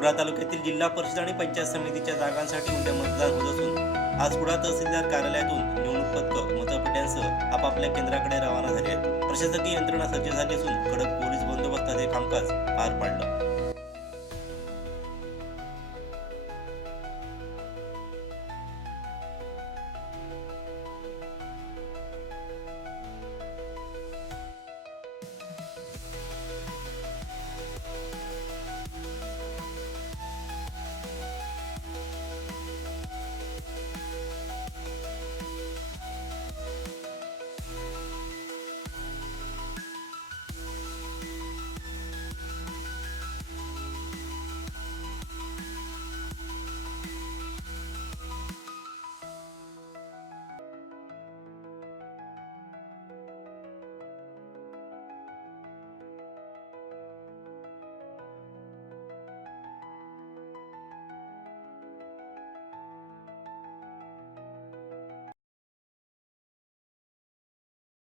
कुडाळ तालुक्यातील जिल्हा परिषद आणि पंचायत समितीच्या जागांसाठी उद्या मतदान होत असून आज कुडाळ तहसीलदार कार्यालयातून निवडणूक पथकं मतपेट्यांसह आपापल्या केंद्राकडे रवाना झाली आहेत। प्रशासकीय यंत्रणा सज्ज झाली असून कडक पोलीस बंदोबस्तात हे कामकाज पार पाडलं।